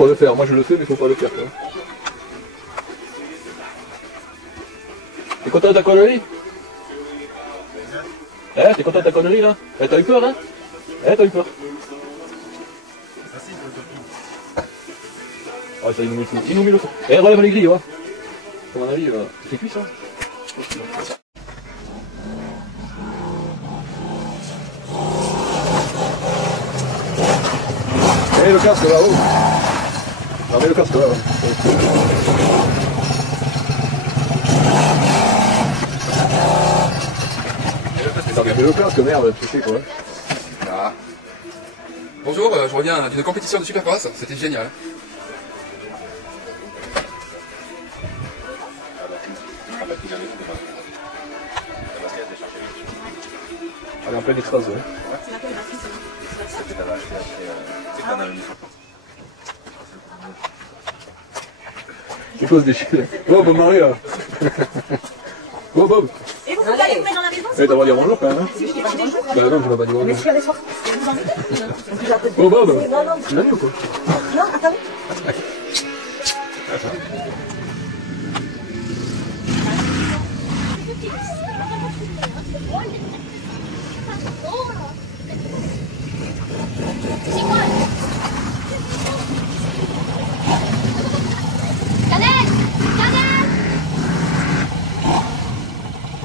Faut le faire, moi je le fais mais faut pas le faire. T'es content de ta connerie? Eh, t'es content de ta connerie là? Eh, t'as eu peur hein? Eh, t'as eu peur? Ah ça il nous met le fou, il nous met le fou. Eh, relève les grilles, hein. À mon avis, c'est cuit ça. Eh, le casque là-haut. Non, mets le casque là. Non, mais mets le casque, merde, tu sais quoi. Ah. Bonjour, je reviens d'une compétition de Supercross, c'était génial. Elle est en pleine extase, ouais. C'est quoi ce déchet? Oh, Bob Marie là. Oh, Bob. Et vous pouvez aller vous mettre dans la maison? Eh, t'as pas dit bonjour quand même, hein? Bah non, tu m'as pas dit bonjour. Mais je suis allée sortir. Oh, Bob. Non, non. Tu l'as vu ou quoi? Non, attends.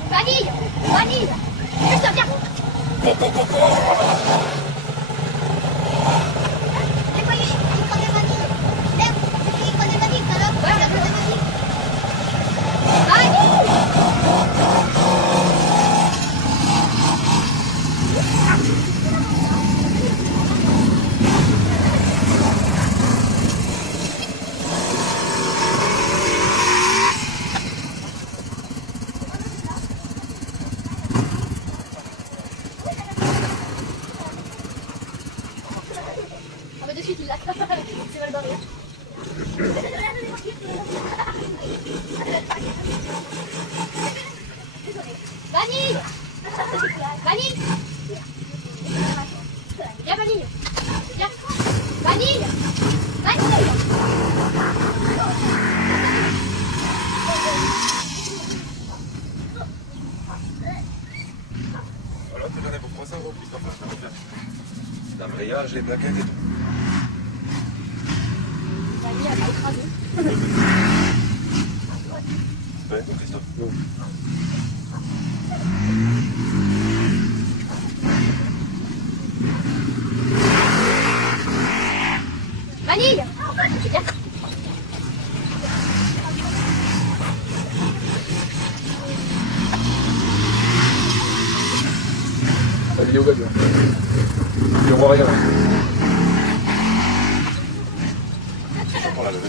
Vanille! Vanille! Juste viens! Il prenait vanille! Merde! Il prenait vanille, ça va? Ouais, il prenait vanille! Vanille! Ah bah de suite il l'a. C'est mal barré. Vanille! Vanille! Viens Vanille! Viens! Vanille! Vanille! Alors tu j'en ai pour 300 € plus l'embrayage, les plaquettes et tout. Vanille elle a écrasé. Ouais, Christophe. Vanille! Viens! La vidéo gagne. Et on va regarder. On l'a levé.